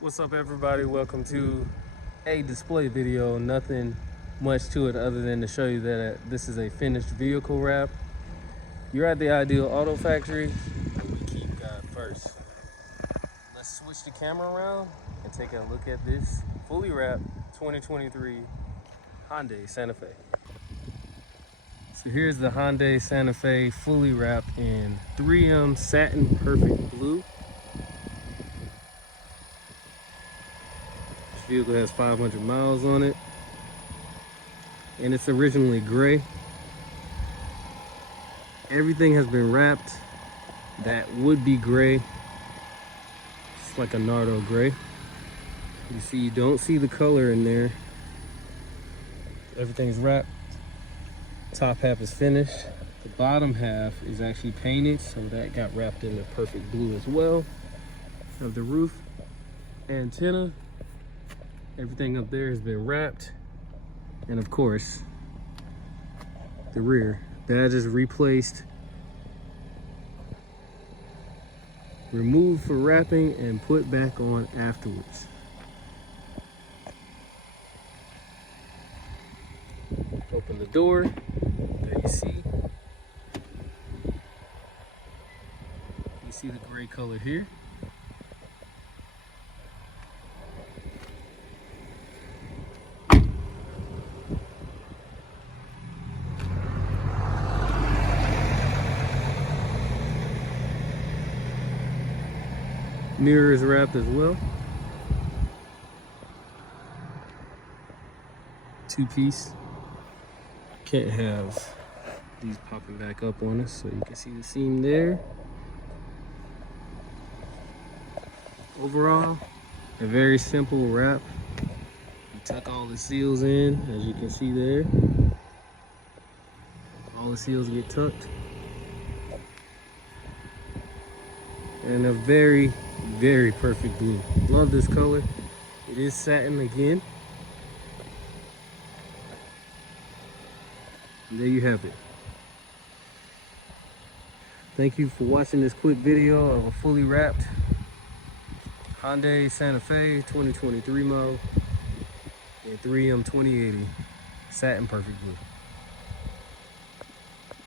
What's up, everybody? Welcome to a display video. Nothing much to it other than to show you that this is a finished vehicle wrap. You're at the Ideal Auto Factory, and we keep God first. Let's switch the camera around and take a look at this fully wrapped 2023 Hyundai Santa Fe. So here's the Hyundai Santa Fe fully wrapped in 3M Satin Perfect Blue. Vehicle has 500 miles on it, and it's originally gray. Everything has been wrapped that would be gray. It's like a Nardo gray. You see, you don't see the color in there. Everything's wrapped. Top half is finished. The bottom half is actually painted, so that got wrapped in the perfect blue as well. Of the roof, antenna. Everything up there has been wrapped. And of course, the rear badge is replaced, removed for wrapping, and put back on afterwards. Open the door. There you see. You see the gray color here. Mirror is wrapped as well. Two-piece. Can't have these popping back up on us, so you can see the seam there. Overall, a very simple wrap. You tuck all the seals in, as you can see there. All the seals get tucked. And a very perfect blue. Love this color. It is satin again. And there you have it. Thank you for watching this quick video of a fully wrapped Hyundai Santa Fe 2023 model in 3M 2080 Satin Perfect Blue.